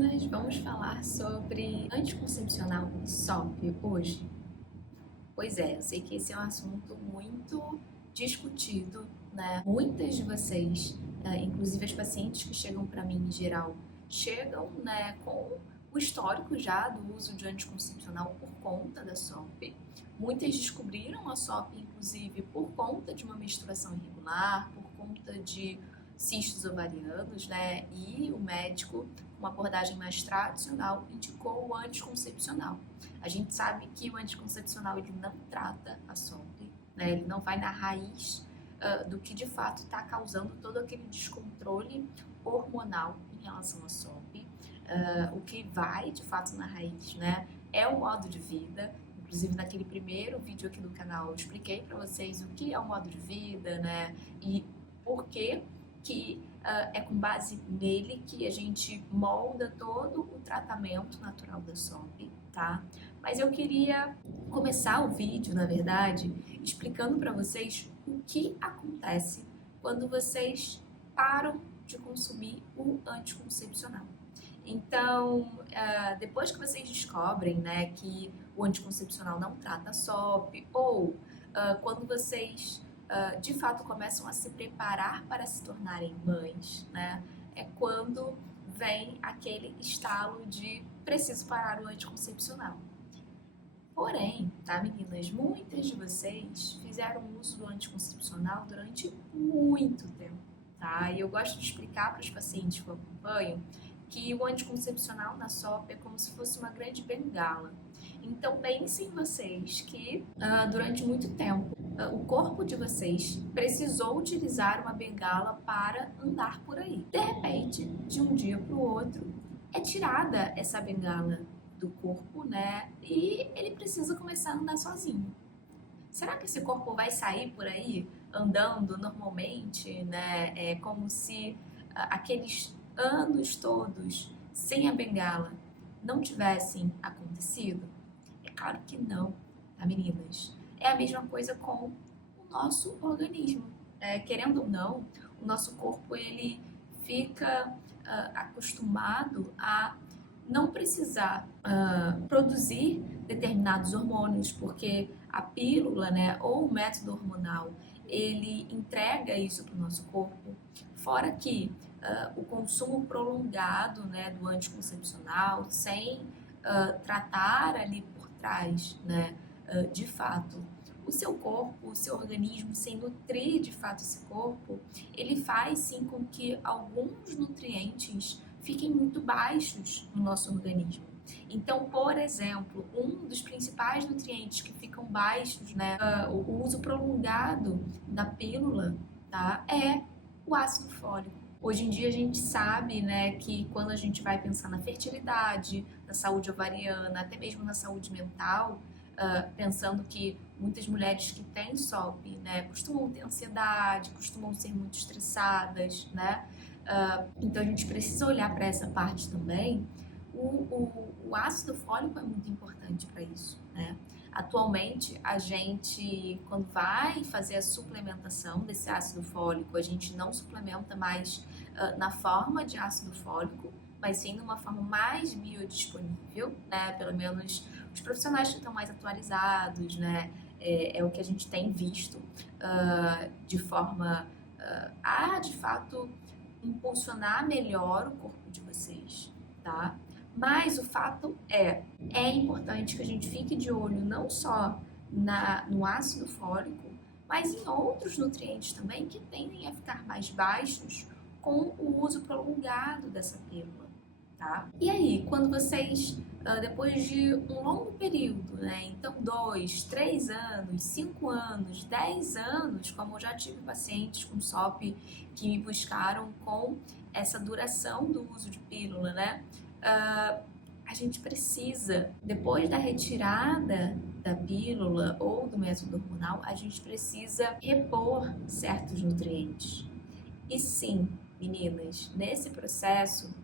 meninas, vamos falar sobre anticoncepcional SOP hoje. Pois é, eu sei que esse é um assunto muito discutido, né? Muitas de vocês, inclusive as pacientes que chegam para mim em geral, chegam, né, com o histórico já do uso de anticoncepcional por conta da SOP. Muitas descobriram a SOP, inclusive, por conta de uma menstruação irregular, por conta de cistos ovarianos, né? E o médico, uma abordagem mais tradicional, indicou o anticoncepcional. A gente sabe que o anticoncepcional ele não trata a SOP, né? Ele não vai na raiz do que de fato está causando todo aquele descontrole hormonal em relação à SOP. O que vai de fato na raiz, né? É o modo de vida. Inclusive, naquele primeiro vídeo aqui do canal, eu expliquei para vocês o que é o modo de vida, né? E por que é com base nele que a gente molda todo o tratamento natural da SOP, tá? Mas eu queria começar o vídeo, na verdade, explicando para vocês o que acontece quando vocês param de consumir o anticoncepcional. Então, depois que vocês descobrem, né, que o anticoncepcional não trata a SOP, ou quando vocês de fato começam a se preparar para se tornarem mães, né, é quando vem aquele estalo de preciso parar o anticoncepcional. Porém, tá, meninas, muitas de vocês fizeram uso do anticoncepcional durante muito tempo, tá? E eu gosto de explicar para os pacientes que eu acompanho que o anticoncepcional na SOP é como se fosse uma grande bengala. Então pensem vocês que durante muito tempo o corpo de vocês precisou utilizar uma bengala para andar por aí. De repente, de um dia para o outro, é tirada essa bengala do corpo, né? E ele precisa começar a andar sozinho. Será que esse corpo vai sair por aí andando normalmente, né? É como se aqueles anos todos sem a bengala não tivessem acontecido? É claro que não, tá, meninas? É a mesma coisa com o nosso organismo. Querendo ou não, o nosso corpo ele fica acostumado a não precisar produzir determinados hormônios, porque a pílula, né, ou o método hormonal, ele entrega isso para o nosso corpo. Fora que o consumo prolongado, né, do anticoncepcional, sem tratar ali por trás, né, de fato, o seu corpo, o seu organismo, sem nutrir de fato esse corpo, ele faz sim com que alguns nutrientes fiquem muito baixos no nosso organismo. Então, por exemplo, um dos principais nutrientes que ficam baixos, né, o uso prolongado da pílula, tá, é o ácido fólico. Hoje em dia a gente sabe, né, que quando a gente vai pensar na fertilidade, na saúde ovariana, até mesmo na saúde mental, pensando que muitas mulheres que têm SOP, né, costumam ter ansiedade, costumam ser muito estressadas, né? Então a gente precisa olhar para essa parte também. O ácido fólico é muito importante para isso, né? Atualmente, a gente, quando vai fazer a suplementação desse ácido fólico, a gente não suplementa mais na forma de ácido fólico, mas sim numa forma mais biodisponível, né? Pelo menos os profissionais que estão mais atualizados, né? É o que a gente tem visto de forma a, de fato, impulsionar melhor o corpo de vocês, tá? Mas o fato é importante que a gente fique de olho não só no ácido fólico, mas em outros nutrientes também que tendem a ficar mais baixos com o uso prolongado dessa pílula, tá? E aí, quando vocês, depois de um longo período, né, então 2, 3 anos, 5 anos, 10 anos, como eu já tive pacientes com SOP que me buscaram com essa duração do uso de pílula, né, a gente precisa, depois da retirada da pílula ou do método hormonal, a gente precisa repor certos nutrientes. E sim, meninas, nesse processo,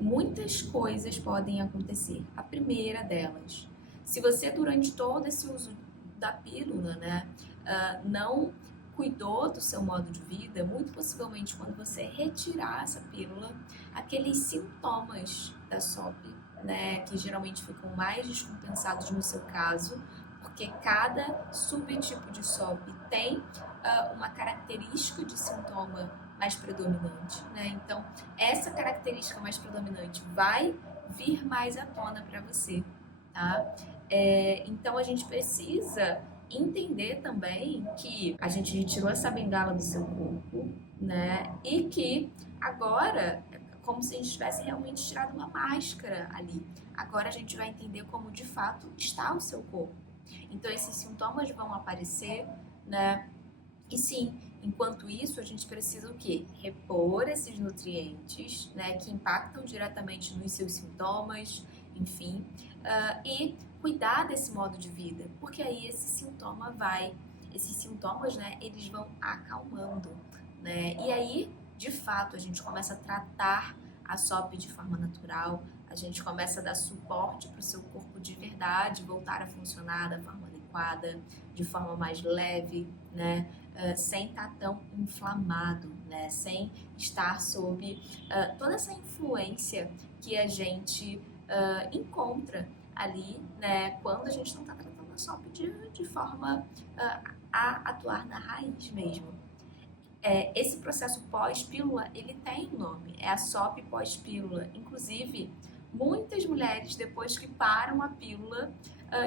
muitas coisas podem acontecer. A primeira delas, se você durante todo esse uso da pílula, né, não cuidou do seu modo de vida, muito possivelmente quando você retirar essa pílula, aqueles sintomas da SOP, né, que geralmente ficam mais descompensados no seu caso, porque cada subtipo de SOP tem uma característica de sintoma mais predominante, né? Então, essa característica mais predominante vai vir mais à tona para você, tá? Então, a gente precisa entender também que a gente retirou essa bengala do seu corpo, né? E que agora é como se a gente tivesse realmente tirado uma máscara ali. Agora a gente vai entender como de fato está o seu corpo. Então esses sintomas vão aparecer, né? E sim, enquanto isso a gente precisa o quê? Repor esses nutrientes, né? Que impactam diretamente nos seus sintomas, enfim, e cuidar desse modo de vida, porque aí esses sintomas, né, eles vão acalmando, né? E aí, de fato, a gente começa a tratar a SOP de forma natural, a gente começa a dar suporte para o seu corpo de verdade voltar a funcionar da forma adequada, de forma mais leve, né? Sem estar tão inflamado, né? Sem estar sob toda essa influência que a gente encontra ali, né, quando a gente não está tratando a SOP de forma a atuar na raiz mesmo. Esse processo pós-pílula, ele tem um nome, é a SOP pós-pílula. Inclusive, muitas mulheres, depois que param a pílula,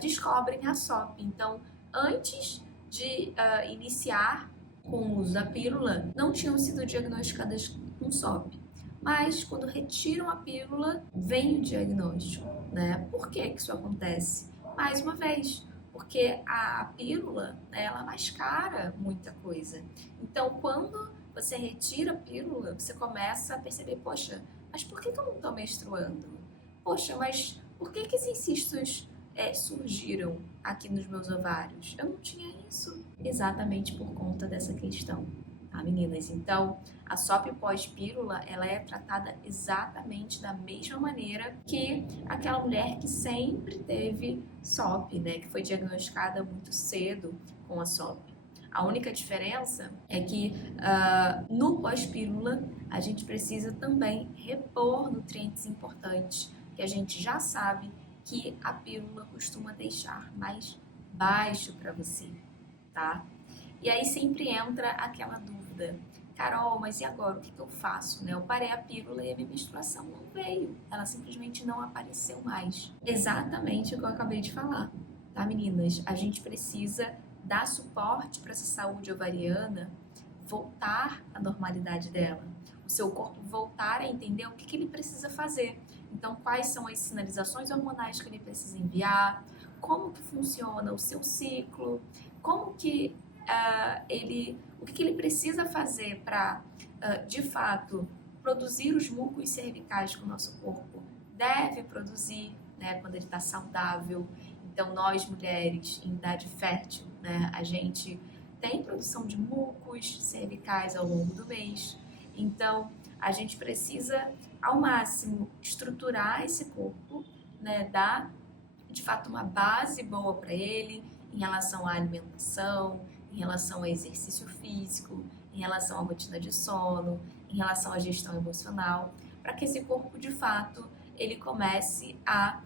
descobrem a SOP. Então, antes de iniciar com o uso da pílula, não tinham sido diagnosticadas com SOP. Mas quando retiram a pílula, vem o diagnóstico, né? Por que isso acontece? Mais uma vez, porque a pílula, né, ela mascara muita coisa. Então, quando você retira a pílula, você começa a perceber, poxa, mas por que eu não estou menstruando? Poxa, mas por que esses cistos surgiram aqui nos meus ovários? Eu não tinha isso. Exatamente por conta dessa questão, tá, meninas? Então, a SOP pós-pílula, ela é tratada exatamente da mesma maneira que aquela mulher que sempre teve SOP, né? Que foi diagnosticada muito cedo com a SOP. A única diferença é que no pós-pílula a gente precisa também repor nutrientes importantes que a gente já sabe que a pílula costuma deixar mais baixo para você, tá? E aí sempre entra aquela dúvida, Carol, mas e agora? O que eu faço? Né? Eu parei a pílula e a minha menstruação não veio. Ela simplesmente não apareceu mais. Exatamente o que eu acabei de falar, tá, meninas? A gente precisa dar suporte para essa saúde ovariana voltar à normalidade dela. O seu corpo voltar a entender o que ele precisa fazer. Então, quais são as sinalizações hormonais que ele precisa enviar, como que funciona o seu ciclo, como que o que ele precisa fazer para, de fato, produzir os mucos cervicais que o nosso corpo deve produzir, né, quando ele está saudável. Então, nós mulheres em idade fértil, né, a gente tem produção de mucos cervicais ao longo do mês. Então, a gente precisa, ao máximo, estruturar esse corpo, né, dar, de fato, uma base boa para ele em relação à alimentação, em relação ao exercício físico, em relação à rotina de sono, em relação à gestão emocional, para que esse corpo, de fato, ele comece a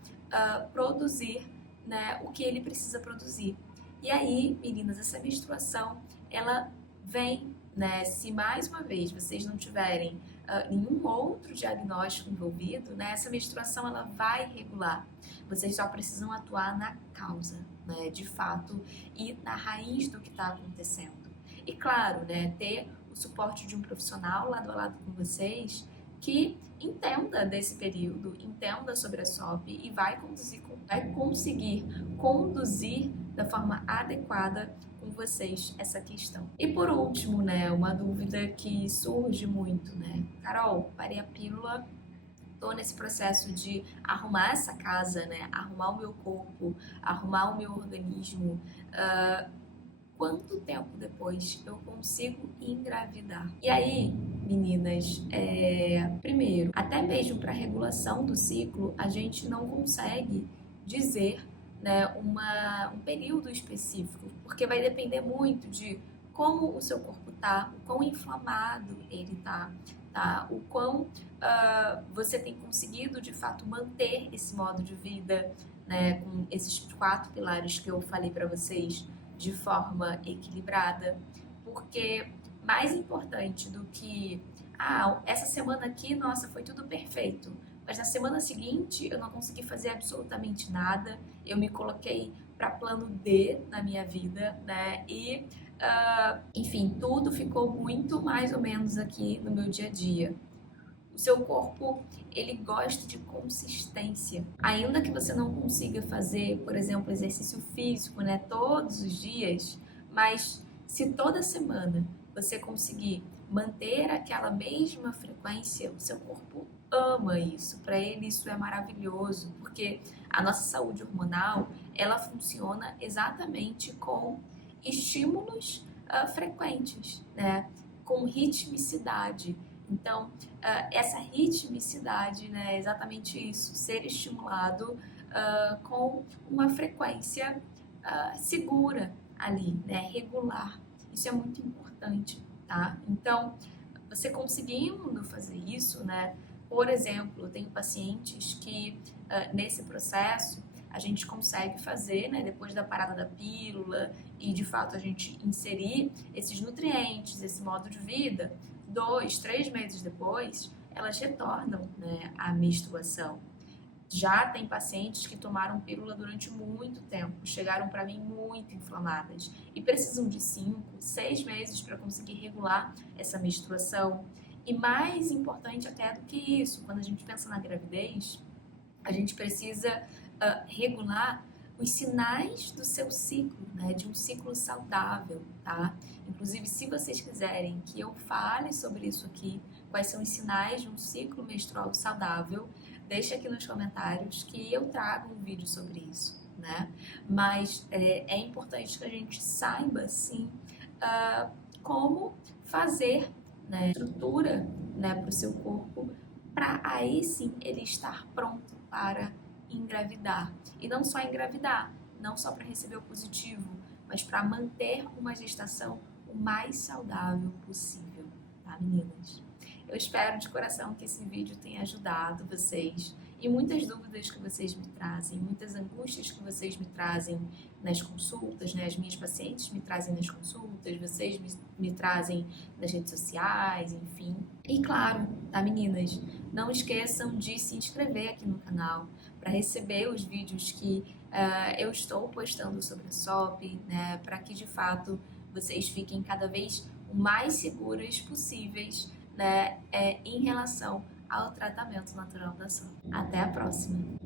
produzir, né, o que ele precisa produzir. E aí, meninas, essa menstruação, ela vem, né, se mais uma vez vocês não tiverem nenhum outro diagnóstico envolvido, né, essa menstruação ela vai regular. Vocês só precisam atuar na causa, né, de fato, e na raiz do que está acontecendo. E claro, né, ter o suporte de um profissional lado a lado com vocês que entenda desse período, entenda sobre a SOP e vai conseguir conduzir da forma adequada com vocês essa questão. E por último, né, uma dúvida que surge muito, né? Carol, parei a pílula, tô nesse processo de arrumar essa casa, né? Arrumar o meu corpo, arrumar o meu organismo. Quanto tempo depois eu consigo engravidar? E aí, meninas, primeiro, até mesmo para regulação do ciclo, a gente não consegue dizer, né, um período específico, porque vai depender muito de como o seu corpo tá, o quão inflamado ele tá, o quão você tem conseguido de fato manter esse modo de vida, né, com esses 4 pilares que eu falei para vocês de forma equilibrada, porque mais importante do que essa semana aqui, nossa, foi tudo perfeito, mas na semana seguinte eu não consegui fazer absolutamente nada, eu me coloquei para plano D na minha vida, né? E enfim, tudo ficou muito mais ou menos aqui no meu dia a dia. O seu corpo, ele gosta de consistência. Ainda que você não consiga fazer, por exemplo, exercício físico, né, todos os dias, mas se toda semana você conseguir manter aquela mesma frequência, o seu corpo ama isso. Para ele isso é maravilhoso, porque a nossa saúde hormonal, ela funciona exatamente com estímulos frequentes, né, com ritmicidade. Então, essa ritmicidade, né, é exatamente isso, ser estimulado com uma frequência segura ali, né, regular. Isso é muito importante, tá? Então, você conseguindo fazer isso, né, por exemplo, eu tenho pacientes que nesse processo a gente consegue fazer, né, depois da parada da pílula e de fato a gente inserir esses nutrientes, esse modo de vida, 2, 3 meses depois, elas retornam, né, à menstruação. Já tem pacientes que tomaram pílula durante muito tempo, chegaram para mim muito inflamadas e precisam de 5, 6 meses para conseguir regular essa menstruação. E mais importante até do que isso, quando a gente pensa na gravidez, a gente precisa regular os sinais do seu ciclo, né, de um ciclo saudável, tá? Inclusive, se vocês quiserem que eu fale sobre isso aqui, quais são os sinais de um ciclo menstrual saudável, deixa aqui nos comentários que eu trago um vídeo sobre isso, né? Mas é importante que a gente saiba, sim, como fazer, né, estrutura, né, para o seu corpo, para aí sim ele estar pronto para engravidar. E não só engravidar, não só para receber o positivo, mas para manter uma gestação o mais saudável possível, tá, meninas? Eu espero de coração que esse vídeo tenha ajudado vocês e muitas dúvidas que vocês me trazem, muitas angústias que vocês me trazem nas consultas, né? As minhas pacientes me trazem nas consultas, vocês me trazem nas redes sociais, enfim. E claro, tá, meninas? Não esqueçam de se inscrever aqui no canal para receber os vídeos que eu estou postando sobre a SOP, né? Para que de fato vocês fiquem cada vez o mais seguras possíveis, né, em relação ao tratamento natural da SOP. Até a próxima!